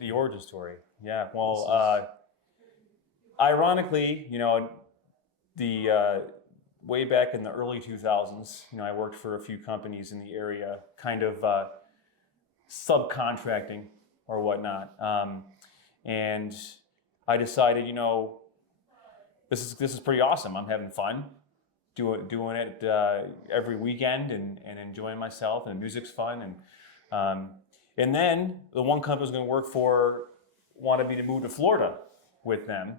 The origin story. Yeah. Well, ironically, the way back in the early 2000s, I worked for a few companies in the area, kind of subcontracting or whatnot, and I decided, this is pretty awesome. I'm having fun doing it every weekend and enjoying myself, and the music's fun, and then the one company I was going to work for wanted me to move to Florida with them.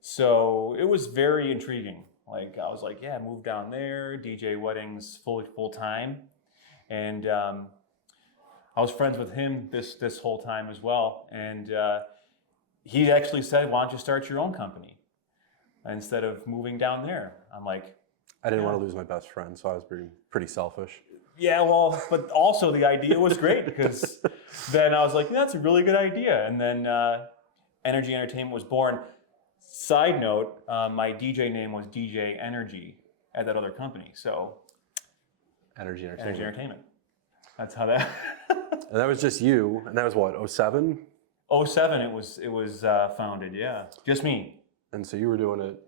So it was very intriguing. Like I was like, yeah, move down there, DJ weddings full time, and I was friends with him this whole time as well. And he actually said, why don't you start your own company instead of moving down there? I'm like, I didn't want to lose my best friend, so I was pretty selfish. yeah, well, but also the idea was great because then I was like, that's a really good idea. And then Energy Entertainment was born. Side note, my DJ name was DJ Energy at that other company. So Energy Entertainment. That's how that. And that was just you, and that was what, 07? 07 it was founded, yeah. Just me. And so you were doing it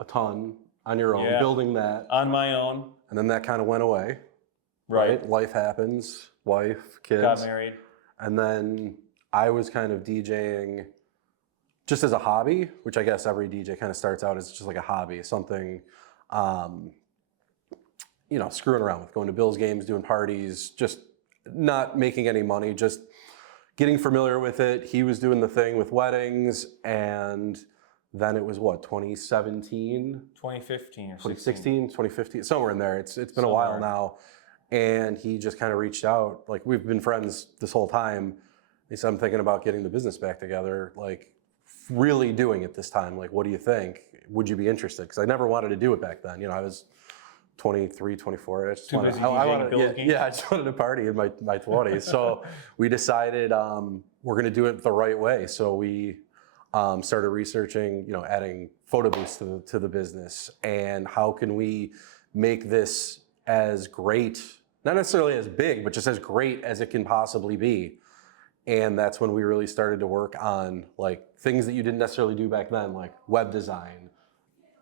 a ton on your own, Yeah. building that. On my own. And then that kind of went away. Right. Life happens, wife, kids. Got married. And then I was kind of DJing just as a hobby, which I guess every DJ kind of starts out as just like a hobby, something, screwing around with, going to Bills games, doing parties, just not making any money, just getting familiar with it. He was doing the thing with weddings, and then it was what, 2017? 2015 or 2016, 2015, somewhere in there. It's been a while now. And he just kind of reached out. Like, we've been friends this whole time. He said, I'm thinking about getting the business back together, like really doing it this time. Like, what do you think? Would you be interested? Because I never wanted to do it back then. I was 23, 24. I just Too busy DJing Bills games? I just wanted to party in my 20s. So we decided we're going to do it the right way. So we started researching, adding photo booths to the business, and how can we make this as great, not necessarily as big, but just as great as it can possibly be. And that's when we really started to work on like things that you didn't necessarily do back then, like web design,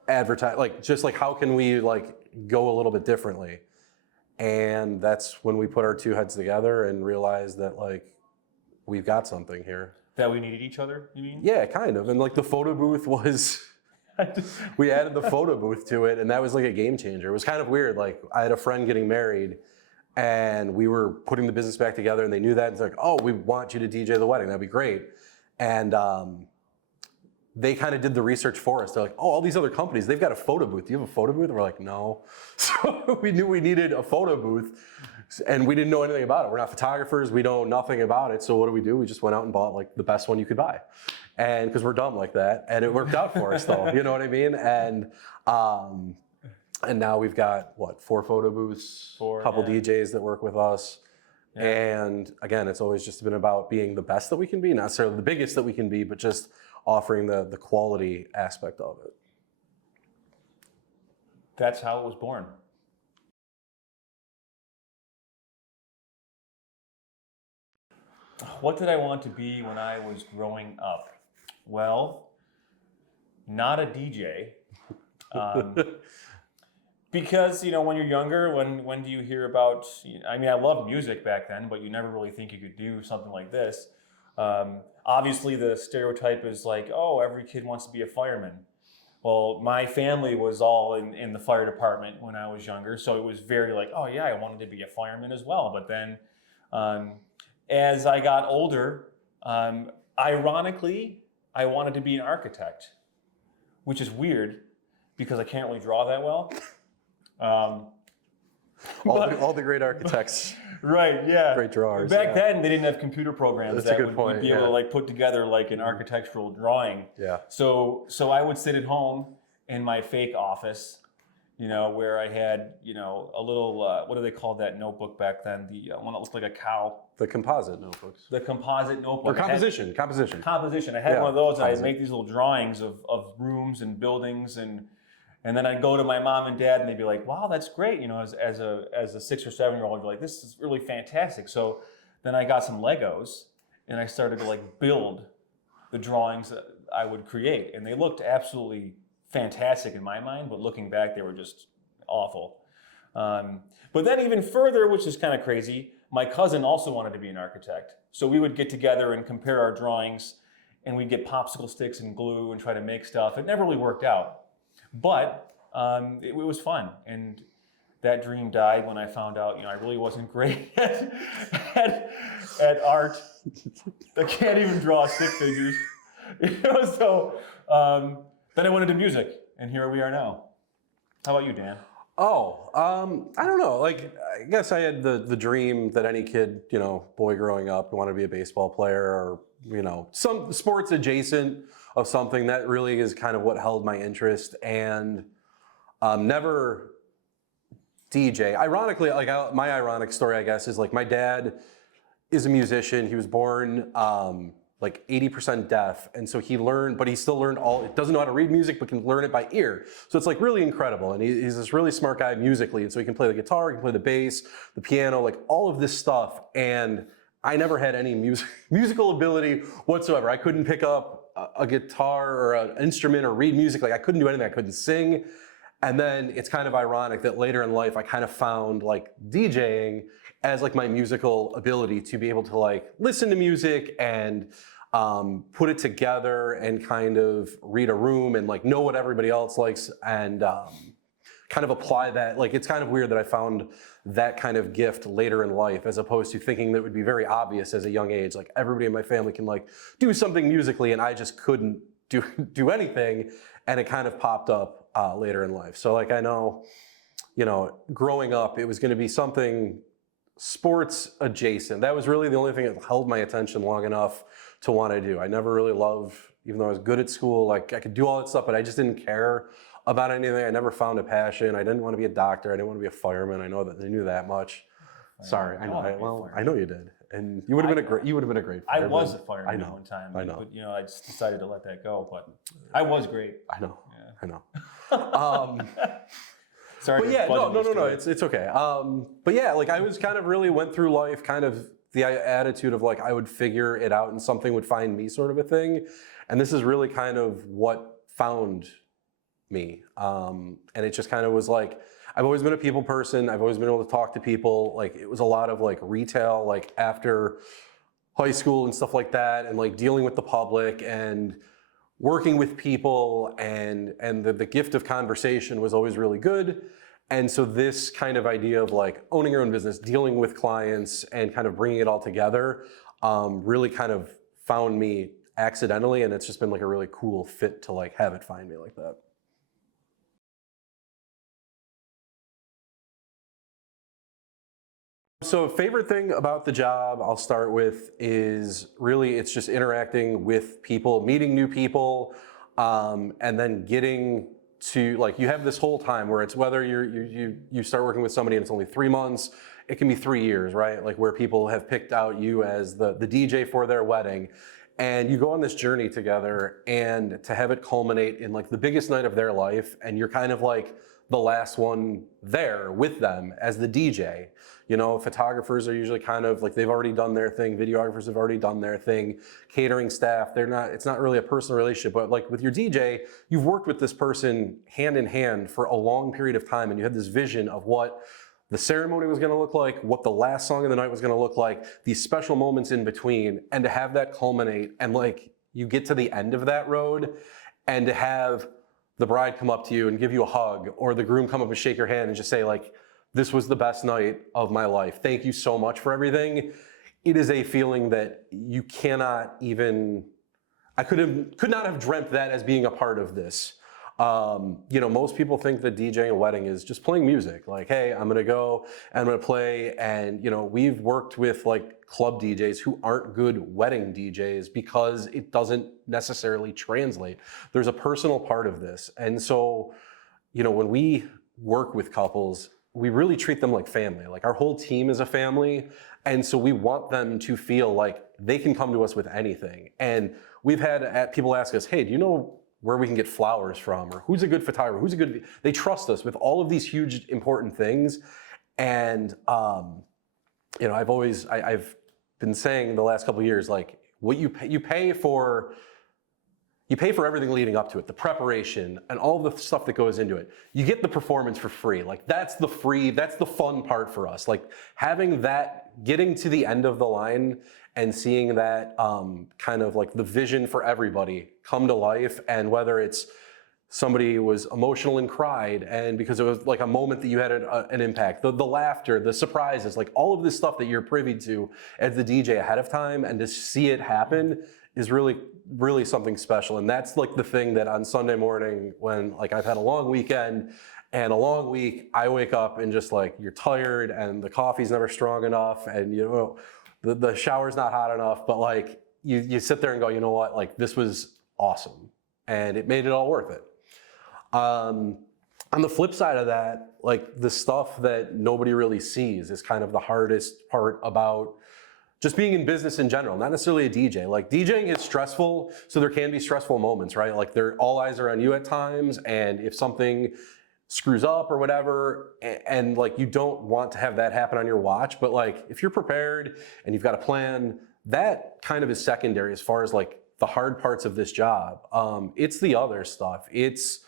advertise, like how can we like go a little bit differently. And that's when we put our two heads together and realized that like we've got something here. That we needed each other, you mean? Yeah, kind of. And like the photo booth was, we added the photo booth to it, and that was like a game changer. It was kind of weird. Like I had a friend getting married, and we were putting the business back together, and they knew that. It's like, oh, we want you to DJ the wedding. That'd be great. And they kind of did the research for us. They're like, oh, all these other companies, they've got a photo booth. Do you have a photo booth? And we're like, no. So we knew we needed a photo booth, and we didn't know anything about it. We're not photographers. We know nothing about it. So what do? We just went out and bought like the best one you could buy. And because we're dumb like that, and it worked out for us though, you know what I mean? And now we've got what, 4 photo booths, a couple DJs that work with us. Yeah. And again, it's always just been about being the best that we can be, not necessarily the biggest that we can be, but just offering the quality aspect of it. That's how it was born. What did I want to be when I was growing up? Well, not a DJ. Because, when you're younger, when do you hear about, I loved music back then, but you never really think you could do something like this. Obviously, the stereotype is like, oh, every kid wants to be a fireman. Well, my family was all in the fire department when I was younger, so it was very like, oh yeah, I wanted to be a fireman as well. But then as I got older, ironically, I wanted to be an architect, which is weird because I can't really draw that well. All the great architects. Right, yeah. Great drawers. Back then, they didn't have computer programs That's that would be able to like put together like an architectural drawing. Yeah. So I would sit at home in my fake office, where I had, a little, what do they call that notebook back then? The one that looked like a cow. The composite notebooks. The composite notebook. Or composition. Composition. I had one of those, and I'd make these little drawings of rooms and buildings, and then I'd go to my mom and dad, and they'd be like, wow, that's great. As a 6 or 7 year old, you're like, this is really fantastic. So then I got some Legos, and I started to like build the drawings that I would create, and they looked absolutely fantastic in my mind, but looking back, they were just awful. But then even further, which is kind of crazy, my cousin also wanted to be an architect. So we would get together and compare our drawings, and we'd get popsicle sticks and glue and try to make stuff. It never really worked out, but it was fun. And that dream died when I found out, I really wasn't great at art. I can't even draw stick figures. So then I went into music, and here we are now. How about you, Dan? Oh, I don't know. Like, I guess I had the dream that any kid, boy growing up, wanted to be a baseball player or, some sports adjacent of something. That really is kind of what held my interest, and never DJ. Ironically, my ironic story, I guess, is like my dad is a musician. He was born like 80% deaf, and so he learned, but he still learned doesn't know how to read music, but can learn it by ear. So it's like really incredible, and he's this really smart guy musically, and so he can play the guitar, he can play the bass, the piano, like all of this stuff, and I never had any musical ability whatsoever. I couldn't pick up a guitar or an instrument or read music, like I couldn't do anything, I couldn't sing. And then it's kind of ironic that later in life I kind of found like DJing as like my musical ability to be able to like listen to music and put it together and kind of read a room and like know what everybody else likes and kind of apply that. Like it's kind of weird that I found that kind of gift later in life as opposed to thinking that would be very obvious as a young age. Like everybody in my family can like do something musically and I just couldn't do anything, and it kind of popped up later in life. So like I know, growing up it was going to be something sports adjacent. That was really the only thing that held my attention long enough to want to do. I never really loved, even though I was good at school, like I could do all that stuff, but I just didn't care about anything. I never found a passion. I didn't want to be a doctor. I didn't want to be a fireman. I know that they knew that much. Sorry, I know. I know you did, and you would have been a great. You would have been a great fireman. I was a fireman at one time. I know. But I just decided to let that go. But I was great. I know. Yeah. I know. Sorry. But yeah, no. It's okay. But yeah, like I was kind of really went through life kind of the attitude of like I would figure it out and something would find me sort of a thing, and this is really kind of what found me. And it just kind of was like I've always been a people person. I've always been able to talk to people. Like it was a lot of like retail, like after high school and stuff like that, and like dealing with the public and working with people, and the gift of conversation was always really good. And so this kind of idea of like owning your own business, dealing with clients, and kind of bringing it all together really kind of found me accidentally, and it's just been like a really cool fit to like have it find me like that. So favorite thing about the job, I'll start with, is really it's just interacting with people, meeting new people, and then getting to like you have this whole time where it's whether you start working with somebody and it's only 3 months, it can be 3 years, right? Like where people have picked out you as the DJ for their wedding, and you go on this journey together, and to have it culminate in like the biggest night of their life, and you're kind of like the last one there with them as the DJ. Photographers are usually kind of like they've already done their thing. Videographers have already done their thing. Catering staff, it's not really a personal relationship, but like with your DJ, you've worked with this person hand in hand for a long period of time, and you had this vision of what the ceremony was going to look like, what the last song of the night was going to look like, these special moments in between, and to have that culminate and like you get to the end of that road, and to have the bride come up to you and give you a hug, or the groom come up and shake your hand and just say like, this was the best night of my life. Thank you so much for everything. It is a feeling that you cannot even, I could not have dreamt that as being a part of this. Most people think that DJing a wedding is just playing music. Like, hey, I'm gonna go and I'm gonna play. And we've worked with like club DJs who aren't good wedding DJs because it doesn't necessarily translate. There's a personal part of this. And so, when we work with couples, we really treat them like family. Like our whole team is a family. And so we want them to feel like they can come to us with anything. And we've had people ask us, hey, do you know where we can get flowers from? Or who's a good photographer? They trust us with all of these huge, important things. And, I've been saying the last couple of years, like, what you pay for everything leading up to it, the preparation and all the stuff that goes into it. You get the performance for free. Like that's the fun part for us. Like having that, getting to the end of the line and seeing that kind of like the vision for everybody come to life, and whether it's somebody was emotional and cried, and because it was like a moment that you had an impact, the laughter, the surprises, like all of this stuff that you're privy to as the DJ ahead of time, and to see it happen is really, really something special. And that's like the thing that on Sunday morning, when like I've had a long weekend and a long week, I wake up and just like, you're tired and the coffee's never strong enough, and you know, the shower's not hot enough, but like you sit there and go, you know what, like this was awesome and it made it all worth it. On the flip side of that, like the stuff that nobody really sees is kind of the hardest part about just being in business in general, not necessarily a DJ. Like DJing is stressful, so there can be stressful moments, right? Like all eyes are on you at times, and if something screws up or whatever, and like you don't want to have that happen on your watch, but like if you're prepared and you've got a plan, that kind of is secondary as far as like the hard parts of this job. It's the other stuff. It's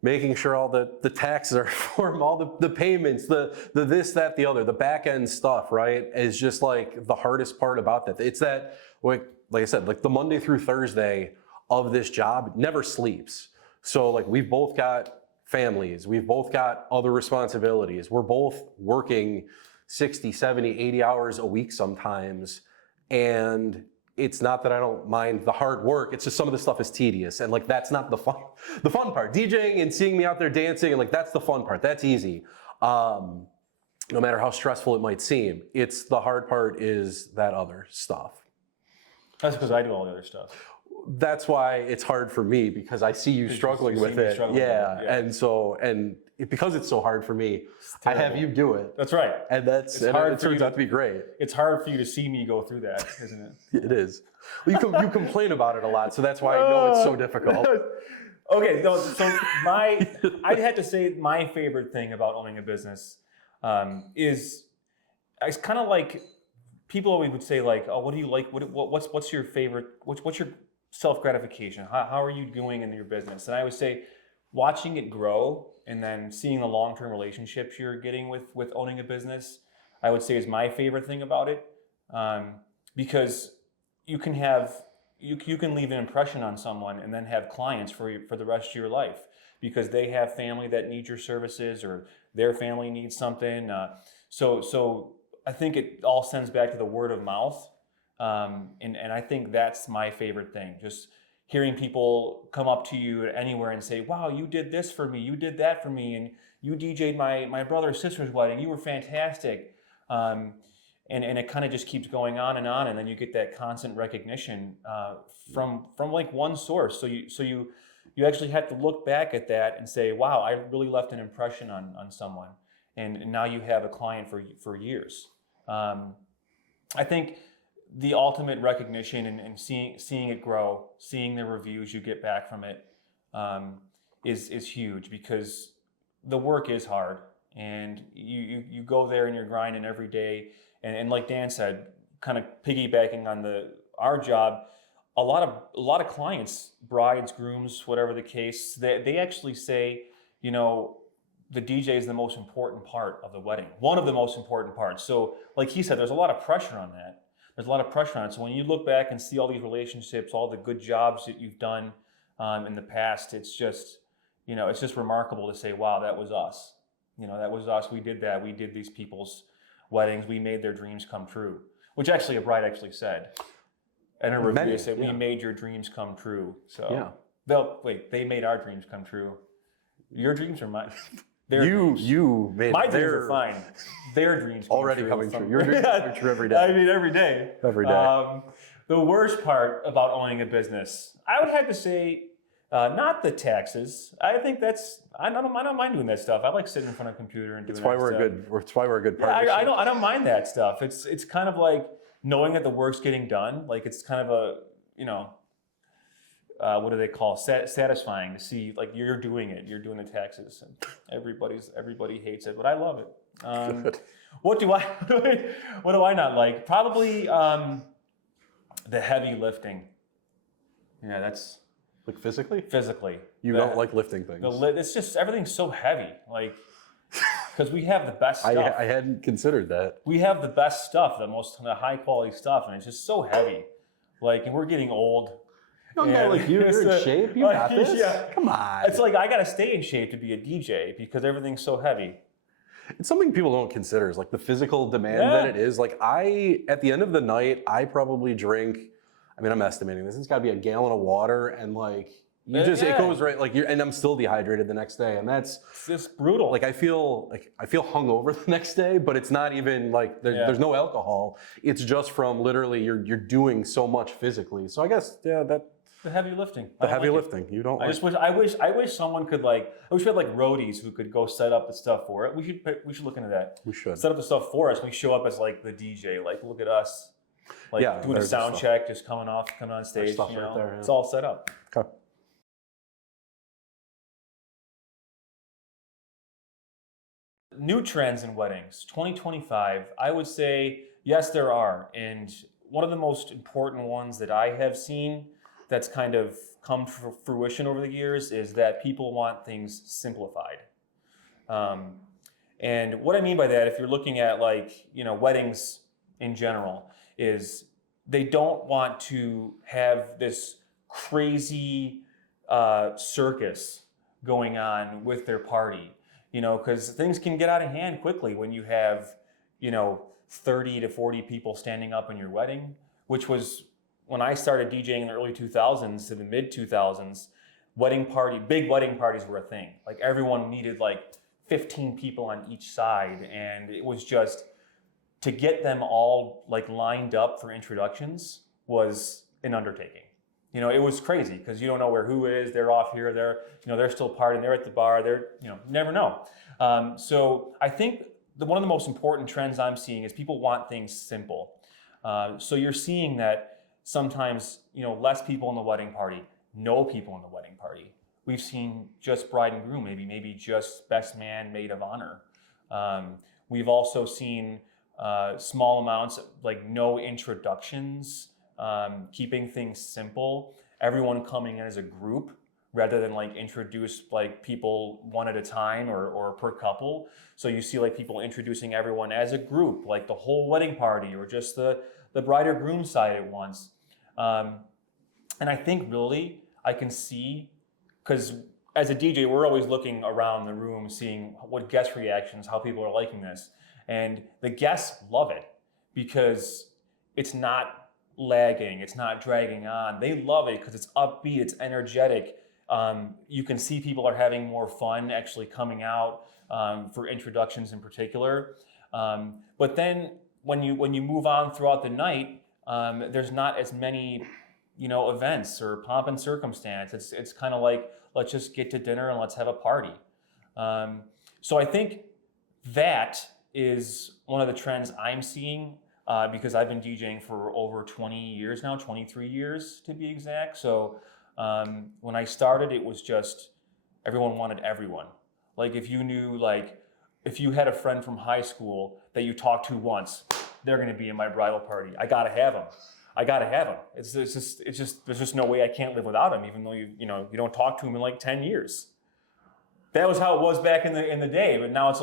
making sure all the taxes are formed, all the payments, the this, that, the other, the back end stuff, right, is just like the hardest part about that. It's that, like I said, like the Monday through Thursday of this job never sleeps. So like we've both got families, we've both got other responsibilities. We're both working 60, 70, 80 hours a week sometimes. And it's not that I don't mind the hard work, it's just some of the stuff is tedious, and like that's not the fun part. DJing and seeing me out there dancing, and like that's the fun part, that's easy. No matter how stressful it might seem, it's the hard part is that other stuff. That's because I do all the other stuff. That's why it's hard for me, because I see you struggling with it. Yeah, and so, because it's so hard for me, I have you do it. That's right. And it turns out to be great. It's hard for you to see me go through that, isn't it? It is. Well, you complain about it a lot, so that's why I know it's so difficult. Okay, so I'd have to say my favorite thing about owning a business is it's kind of like people always would say like, oh, what do you like? What's your favorite? What's your self-gratification? How are you doing in your business? And I would say watching it grow and then seeing the long-term relationships you're getting with owning a business, I would say is my favorite thing about it. Because you can leave an impression on someone and then have clients for the rest of your life, because they have family that needs your services or their family needs something. So I think it all sends back to the word of mouth. And I think that's my favorite thing. Just hearing people come up to you anywhere and say, wow, you did this for me, you did that for me, and you DJ'd my brother's sister's wedding, you were fantastic. And it kind of just keeps going on, and then you get that constant recognition from like one source. So you actually have to look back at that and say, wow, I really left an impression on someone, and now you have a client for years. I think the ultimate recognition and seeing it grow, seeing the reviews you get back from it, is huge, because the work is hard, and you go there and you're grinding every day. And like Dan said, kind of piggybacking on our job, a lot of clients, brides, grooms, whatever the case, they actually say, you know, the DJ is the most important part of the wedding, one of the most important parts. So like he said, there's a lot of pressure on that. There's a lot of pressure on it. So when you look back and see all these relationships, all the good jobs that you've done in the past, it's just remarkable to say, wow, that was us. You know, that was us. We did that. We did these people's weddings. We made their dreams come true, which actually a bride actually said in a review. They said, we made your dreams come true. So they made our dreams come true. Your dreams are mine. You made my dreams are fine. Their dreams already coming true. Your dreams coming true every day. I mean, every day. Every day. The worst part about owning a business, I would have to say, not the taxes. I think I don't mind doing that stuff. I like sitting in front of a computer and doing that stuff. That's why we're a good partnership. I don't mind that stuff. It's kind of like knowing that the work's getting done. Like it's kind of a, what do they call satisfying to see like you're doing it. You're doing the taxes, and everybody hates it, but I love it. Good. What do I not like? Probably The heavy lifting. Yeah, that's Like physically? physically. You don't like lifting things. It's just everything's so heavy, like because we have the best stuff. I hadn't considered that. We have the best stuff, the high quality stuff, and it's just so heavy. Like, and we're getting old. Young guy like you, you're in shape. You got this. Yeah. Come on. It's like I gotta stay in shape to be a DJ because everything's so heavy. It's something people don't consider is like the physical demand Yeah. that it is. Like at the end of the night, I probably drink, I mean, I'm estimating this. It's got to be a gallon of water, and like it goes right like and I'm still dehydrated the next day, and that's It's just brutal. like I feel hungover the next day, but it's not even like there's no alcohol. It's just from literally you're doing so much physically. So I guess that the heavy lifting. the heavy lifting. You don't. I wish someone could I wish we had like roadies who could go set up the stuff for it. We should look into that. We should set up the stuff for us. We show up as like the DJ. Like, look at us. Like doing a there's sound stuff. check, just coming on stage. stuff You right know, there, yeah. it's all set up. Okay. New trends in weddings, 2025. I would say yes, there are, and one of the most important ones that I have seen that's kind of come to fruition over the years is that people want things simplified. And what I mean by that, if you're looking at weddings in general, is they don't want to have this crazy circus going on with their party, because things can get out of hand quickly when you have, 30 to 40 people standing up in your wedding, which was when I started DJing in the early 2000s to the mid 2000s. Big wedding parties were a thing. Like everyone needed 15 people on each side, and it was just to get them all lined up for introductions was an undertaking. It was crazy because you don't know who is. They're off here. They're still partying. They're at the bar. You never know. So I think one of the most important trends I'm seeing is people want things simple. So you're seeing that sometimes less people in the wedding party, no people in the wedding party. We've seen just bride and groom, maybe just best man, maid of honor. We've also seen small amounts, no introductions, keeping things simple. Everyone coming in as a group rather than introduce people one at a time or per couple. So you see people introducing everyone as a group, like the whole wedding party or just the bride or groom side at once. And I think really I can see, because as a DJ, we're always looking around the room, seeing what guest reactions, how people are liking this. And the guests love it because it's not lagging, it's not dragging on. They love it because it's upbeat, it's energetic. You can see people are having more fun actually coming out for introductions in particular. But then when you move on throughout the night, there's not as many events or pomp and circumstance. It's kind of like, let's just get to dinner and let's have a party. So I think that is one of the trends I'm seeing because I've been DJing for over 20 years now, 23 years to be exact. So when I started, it was just everyone wanted everyone. If you knew, if you had a friend from high school that you talked to once, they're going to be in my bridal party. I got to have them. It's just there's just no way I can't live without them, even though you don't talk to them in 10 years. That was how it was back in the day, but now it's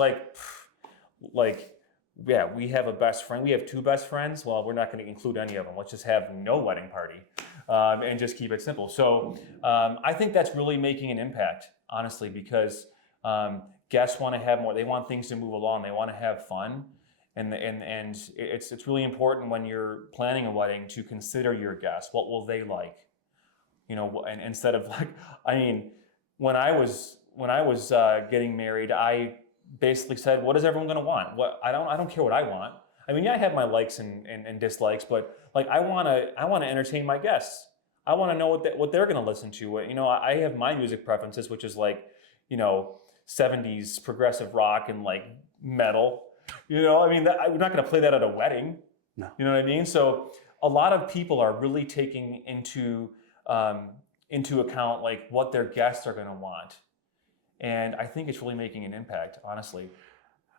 yeah, we have a best friend. We have two best friends. Well, we're not going to include any of them. Let's just have no wedding party and just keep it simple. So I think that's really making an impact, honestly, because guests want to have more. They want things to move along. They want to have fun. And it's really important when you're planning a wedding to consider your guests. What will they like? And instead of when I was getting married, I basically said, what is everyone going to want? I don't care what I want. I have my likes and dislikes, but I want to entertain my guests. I want to know what they're going to listen to. I have my music preferences, which is 70s progressive rock and metal. I'm not going to play that at a wedding. No. You know what I mean? So a lot of people are really taking into account what their guests are going to want. And I think it's really making an impact, honestly.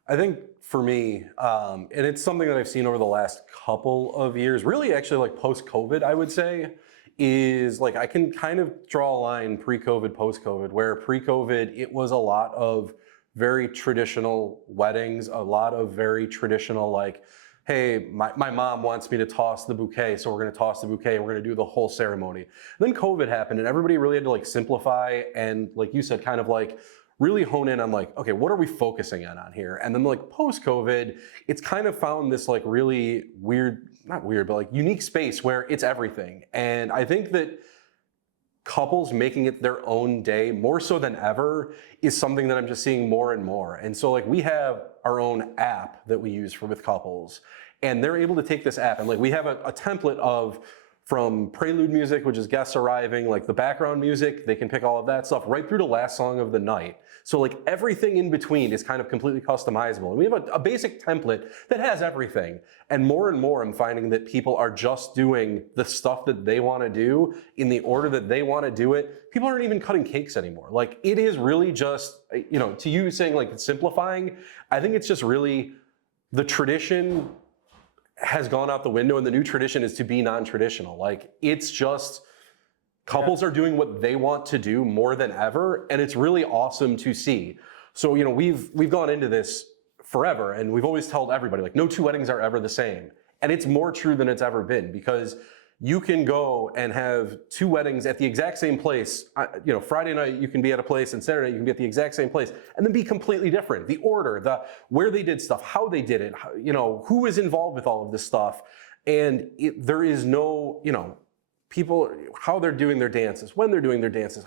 I think for me, and it's something that I've seen over the last couple of years, really actually like post-COVID, I would say, is like I can kind of draw a line pre-COVID, post-COVID, where pre-COVID, it was a lot of very traditional weddings, a lot of very traditional like, hey, my mom wants me to toss the bouquet, so we're gonna toss the bouquet and we're gonna do the whole ceremony. Then COVID happened and everybody really had to like simplify and like you said, kind of like really hone in on like, okay, what are we focusing on here? And then like post-COVID, it's kind of found this like really weird, not weird, but like unique space where it's everything. And I think that couples making it their own day more so than ever is something that I'm just seeing more and more. And so like we have our own app that we use for with couples, and they're able to take this app and like we have a template of from prelude music, which is guests arriving, like the background music, they can pick all of that stuff right through to last song of the night. So like everything in between is kind of completely customizable. And we have a basic template that has everything. And more I'm finding that people are just doing the stuff that they want to do in the order that they want to do it. People aren't even cutting cakes anymore. Like it is really just, you know, to you saying like simplifying, I think it's just really the tradition has gone out the window and the new tradition is to be non-traditional. Like it's just couples are doing what they want to do more than ever, and it's really awesome to see. So, you know, we've gone into this forever and we've always told everybody like no two weddings are ever the same. And it's more true than it's ever been because you can go and have two weddings at the exact same place. You know, Friday night you can be at a place and Saturday you can be at the exact same place and then be completely different. The order, where they did stuff, how they did it, you know, who is involved with all of this stuff. And there is no, you know, people, how they're doing their dances, when they're doing their dances,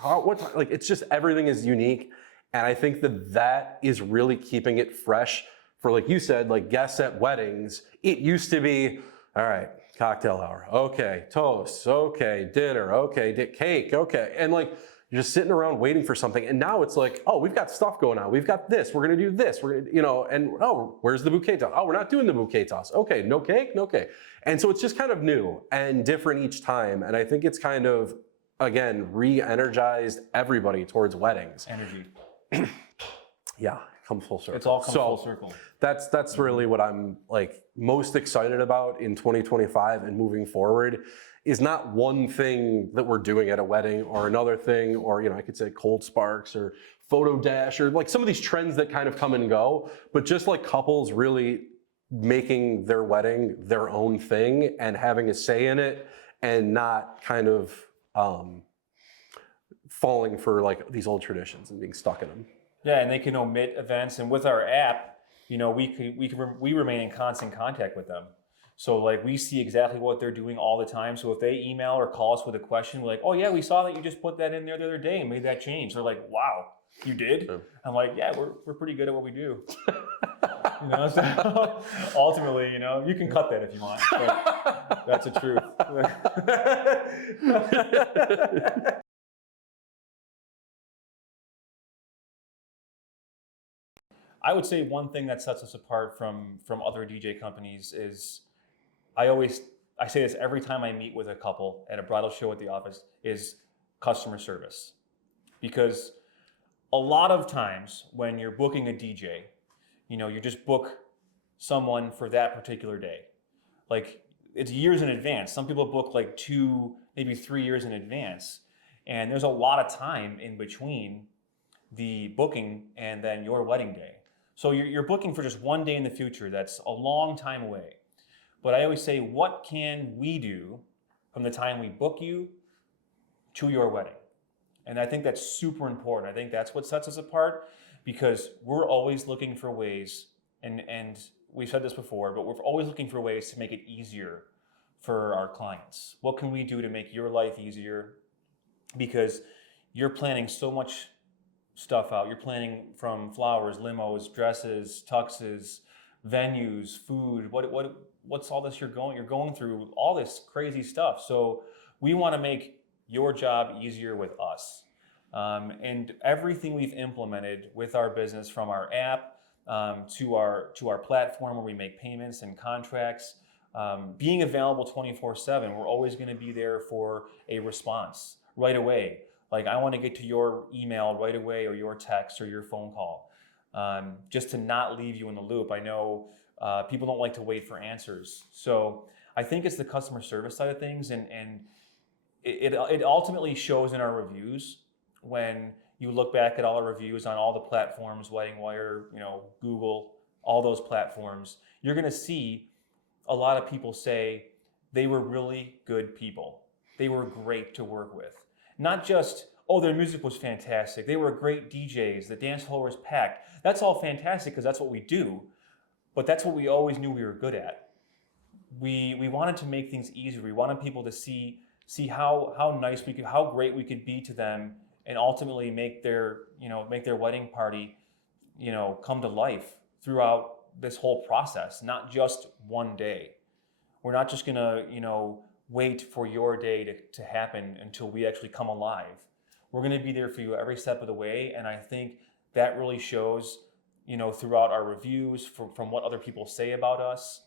like it's just everything is unique. And I think that is really keeping it fresh for, like you said, like guests at weddings. It used to be, all right, cocktail hour, okay, toast, okay, dinner, okay, cake, okay. And like, you're just sitting around waiting for something. And now it's like, oh, we've got stuff going on. We've got this, we're gonna do this, we're gonna, you know, and oh, where's the bouquet toss? Oh, we're not doing the bouquet toss. Okay, no cake, no cake. And so it's just kind of new and different each time. And I think it's kind of, again, re-energized everybody towards weddings. Energy. Yeah, come full circle. It's all come full circle. That's really what I'm like most excited about in 2025 and moving forward is not one thing that we're doing at a wedding or another thing, or, you know, I could say Cold Sparks or Photo Dash or like some of these trends that kind of come and go, but just like couples really making their wedding their own thing and having a say in it and not kind of falling for like these old traditions and being stuck in them. Yeah, and they can omit events, and with our app, you know, we remain in constant contact with them. So like we see exactly what they're doing all the time. So if they email or call us with a question, we're like, oh yeah, we saw that you just put that in there the other day and made that change. They're like, wow, you did? Yeah. I'm like, yeah, we're pretty good at what we do. You know, so ultimately, you know, you can cut that if you want, but that's the truth. I would say one thing that sets us apart from other DJ companies is I say this every time I meet with a couple at a bridal show at the office is customer service. Because a lot of times when you're booking a DJ, you know, you just book someone for that particular day. Like it's years in advance. Some people book like 2, maybe 3 years in advance. And there's a lot of time in between the booking and then your wedding day. So you're booking for just one day in the future. That's a long time away. But I always say, what can we do from the time we book you to your wedding? And I think that's super important. I think that's what sets us apart because we're always looking for ways, and we've said this before, but we're always looking for ways to make it easier for our clients. What can we do to make your life easier? Because you're planning so much stuff out. You're planning from flowers, limos, dresses, tuxes, venues, food. What's all this you're going through? All this crazy stuff. So we want to make your job easier with us. And everything we've implemented with our business, from our app to our platform where we make payments and contracts, being available 24/7. We're always going to be there for a response right away. Like I want to get to your email right away, or your text or your phone call. just to not leave you in the loop. I know people don't like to wait for answers. So I think it's the customer service side of things, and it ultimately shows in our reviews. When you look back at all our reviews on all the platforms, Wedding Wire, Google, all those platforms, you're going to see a lot of people say they were really good people. They were great to work with. Not just, oh, their music was fantastic. They were great DJs. The dance floor was packed. That's all fantastic because that's what we do. But that's what we always knew we were good at. We wanted to make things easier. We wanted people to see how nice we could, how great we could be to them, and ultimately make their wedding party, come to life throughout this whole process, not just one day. We're not just gonna, wait for your day to happen until we actually come alive. We're gonna be there for you every step of the way, and I think that really shows, throughout our reviews, from what other people say about us.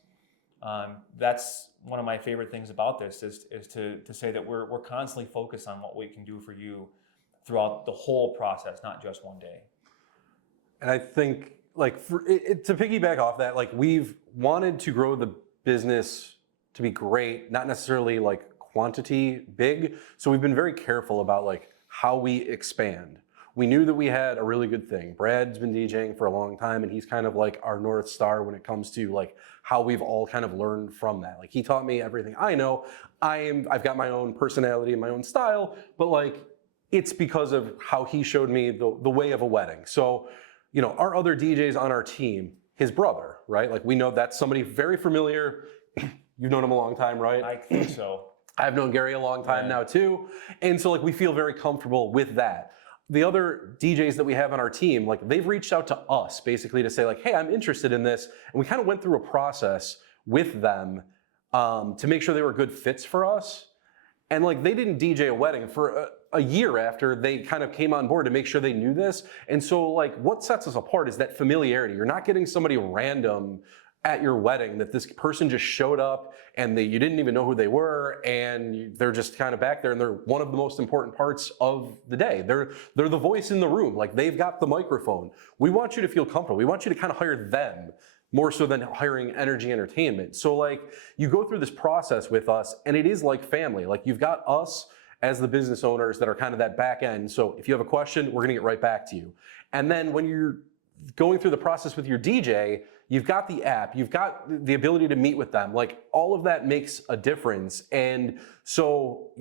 That's one of my favorite things about this is to say that we're constantly focused on what we can do for you throughout the whole process, not just one day. And I think, like, to piggyback off that, like, we've wanted to grow the business to be great, not necessarily like quantity big. So we've been very careful about like how we expand. We knew that we had a really good thing. Brad's been DJing for a long time, and he's kind of like our North Star when it comes to like how we've all kind of learned from that. Like, he taught me everything I know. I've got my own personality and my own style, but like, it's because of how he showed me the way of a wedding. So, our other DJs on our team, his brother, right? Like, we know that's somebody very familiar. You've known him a long time, right? I think so. I've known Gary a long time now too. And so like, we feel very comfortable with that. The other DJs that we have on our team, like, they've reached out to us basically to say like, hey, I'm interested in this. And we kind of went through a process with them to make sure they were good fits for us. And like, they didn't DJ a wedding for a year after they kind of came on board to make sure they knew this. And so like, what sets us apart is that familiarity. You're not getting somebody random at your wedding that this person just showed up and you didn't even know who they were, and they're just kind of back there, and they're one of the most important parts of the day. They're the voice in the room. Like, they've got the microphone. We want you to feel comfortable. We want you to kind of hire them more so than hiring Energy Entertainment. So like, you go through this process with us, and it is like family. Like, you've got us as the business owners that are kind of that back end. So if you have a question, we're gonna get right back to you. And then when you're going through the process with your DJ, you've got the app, you've got the ability to meet with them. Like, all of that makes a difference. And so,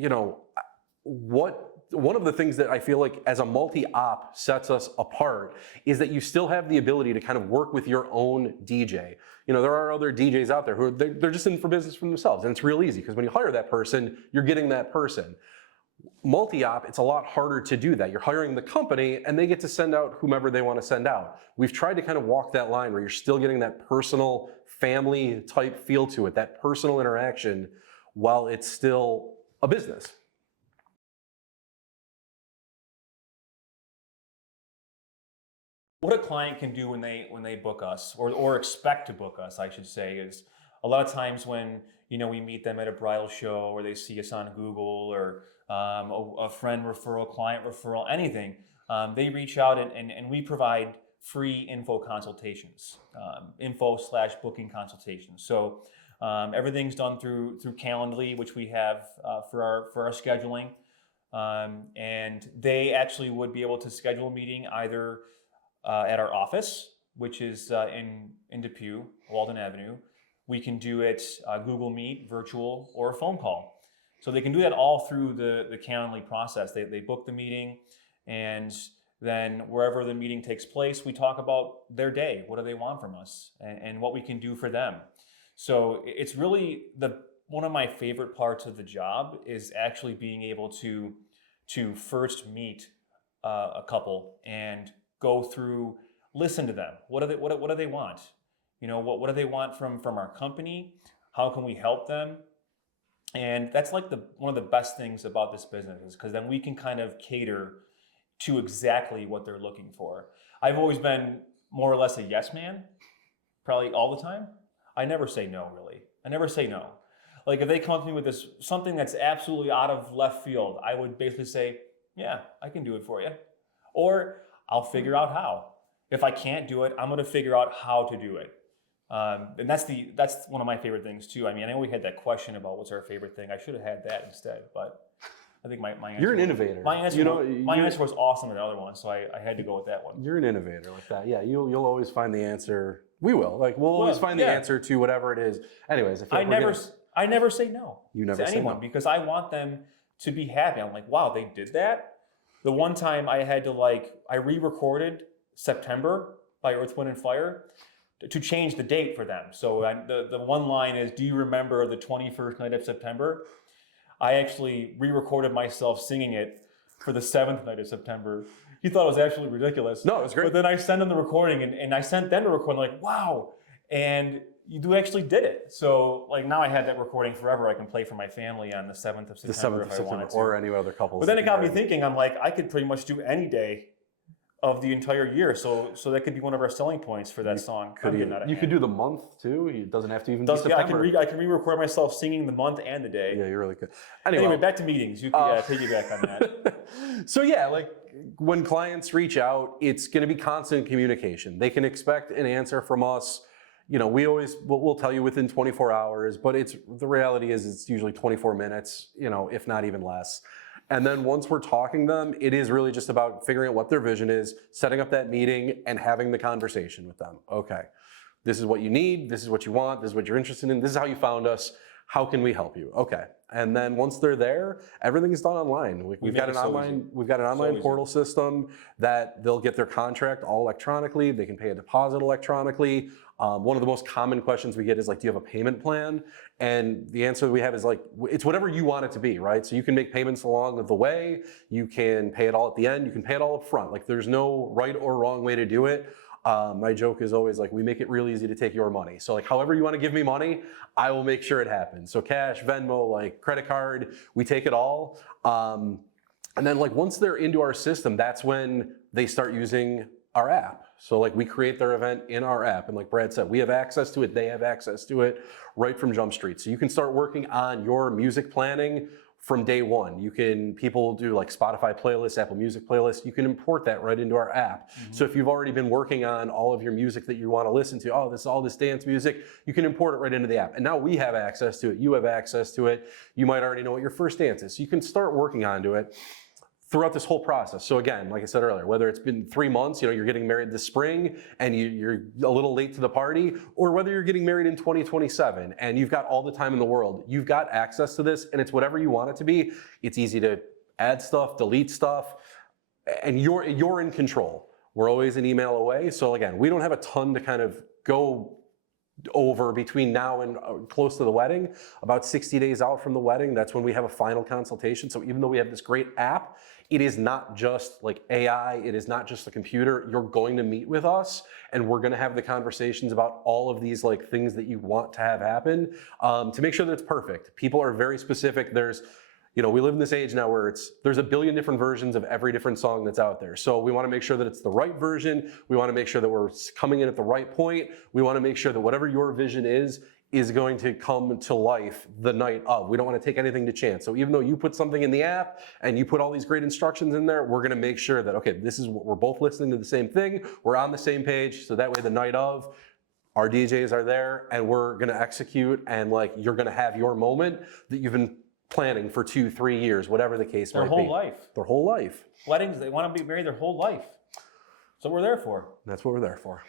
one of the things that I feel like as a multi-op sets us apart is that you still have the ability to kind of work with your own DJ. There are other DJs out there who they're just in for business for themselves, and it's real easy because when you hire that person, you're getting that person. Multi-op, it's a lot harder to do that. You're hiring the company and they get to send out whomever they want to send out. We've tried to kind of walk that line where you're still getting that personal family type feel to it, that personal interaction, while it's still a business. What a client can do when they book us, or expect to book us, I should say, is a lot of times when we meet them at a bridal show, or they see us on Google, or a friend referral, client referral, anything. They reach out and we provide free info consultations, info/booking consultations. So everything's done through Calendly, which we have for our scheduling, and they actually would be able to schedule a meeting either at our office, which is in Depew, Walden Avenue. We can do it Google Meet, virtual, or a phone call. So they can do that all through the Calendly process. They book the meeting, and then wherever the meeting takes place, we talk about their day. What do they want from us, and what we can do for them. So it's really one of my favorite parts of the job is actually being able to first meet a couple and go through, listen to them. What do they want? What do they want from our company? How can we help them? And that's like one of the best things about this business, is because then we can kind of cater to exactly what they're looking for. I've always been more or less a yes man, probably all the time. I never say no, really. I never say no. Like, if they come up to me with something that's absolutely out of left field, I would basically say, yeah, I can do it for you. Or I'll figure out how. If I can't do it, I'm going to figure out how to do it. And that's one of my favorite things too. I mean, I know we had that question about what's our favorite thing. I should have had that instead, but I think my answer. You're an innovator. My answer. You know, my answer was awesome in the other one, so I had to go with that one. You're an innovator like that. Yeah, you'll always find the answer. We will. Like we'll always find the answer to whatever it is. Anyways, I never say no. You never to say anyone no. because I want them to be happy. I'm like, wow, they did that. The one time I had to I re-recorded September by Earth, Wind, and Fire to change the date for them. So the one line is, do you remember the 21st night of September? I actually re-recorded myself singing it for the 7th night of September. He thought it was absolutely ridiculous. No, it was great. But then I sent him the recording and I sent them the recording like, wow. And you actually did it. So now I had that recording forever. I can play for my family on the 7th of September if I wanted to. Or any other couples. But then it got me thinking, I'm like, I could pretty much do any day of the entire year. So that could be one of our selling points for that song. You could do the month too. It doesn't have to even be September. I can re-record myself singing the month and the day. Yeah, you're really good. Anyway, back to meetings. You can piggyback on that. So yeah, when clients reach out, it's going to be constant communication. They can expect an answer from us. We'll tell you within 24 hours, but the reality is it's usually 24 minutes, if not even less. And then once we're talking to them, it is really just about figuring out what their vision is, setting up that meeting and having the conversation with them. Okay, this is what you need, this is what you want, this is what you're interested in, this is how you found us, how can we help you? Okay. And then once they're there, everything's done online. We've got an online portal system that they'll get their contract all electronically. They can pay a deposit electronically. One of the most common questions we get is do you have a payment plan? And the answer that we have is it's whatever you want it to be, right? So you can make payments along the way. You can pay it all at the end. You can pay it all up front. There's no right or wrong way to do it. My joke is always we make it real easy to take your money. So however you want to give me money, I will make sure it happens. So cash, Venmo, credit card, we take it all. And then once they're into our system, that's when they start using our app. So we create their event in our app. And like Brad said, we have access to it. They have access to it right from Jump Street. So you can start working on your music planning from day one. People do Spotify playlists, Apple Music playlists. You can import that right into our app. Mm-hmm. So if you've already been working on all of your music that you want to listen to, all this dance music, you can import it right into the app. And now we have access to it. You have access to it. You might already know what your first dance is. So you can start working onto it throughout this whole process. So again, like I said earlier, whether it's been 3 months, you're getting married this spring and you're a little late to the party, or whether you're getting married in 2027 and you've got all the time in the world, you've got access to this and it's whatever you want it to be. It's easy to add stuff, delete stuff, and you're in control. We're always an email away. So again, we don't have a ton to kind of go over between now and close to the wedding. About 60 days out from the wedding, that's when we have a final consultation. So even though we have this great app, it is not just AI, it is not just the computer. You're going to meet with us and we're going to have the conversations about all of these things that you want to have happen to make sure that it's perfect. People are very specific. We live in this age now where there's a billion different versions of every different song that's out there. So we want to make sure that it's the right version. We want to make sure that we're coming in at the right point. We want to make sure that whatever your vision is going to come to life the night of. We don't want to take anything to chance. So even though you put something in the app and you put all these great instructions in there, we're going to make sure that, okay, this is what we're both listening to the same thing. We're on the same page. So that way the night of, our DJs are there and we're going to execute and you're going to have your moment that you've been planning for 2-3 years, whatever the case might be. Their whole life. Weddings, they want to be married their whole life. So we're there for. That's what we're there for.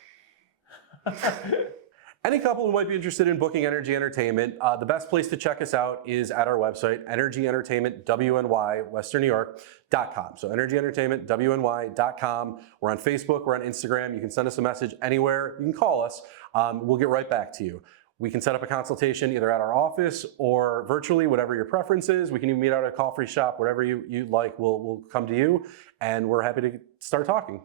Any couple who might be interested in booking Energy Entertainment, the best place to check us out is at our website, energyentertainmentwny.com. So energyentertainmentwny.com. We're on Facebook, we're on Instagram. You can send us a message anywhere. You can call us. We'll get right back to you. We can set up a consultation either at our office or virtually, whatever your preference is. We can even meet out at a coffee shop, whatever you'd like, we'll come to you, and we're happy to start talking.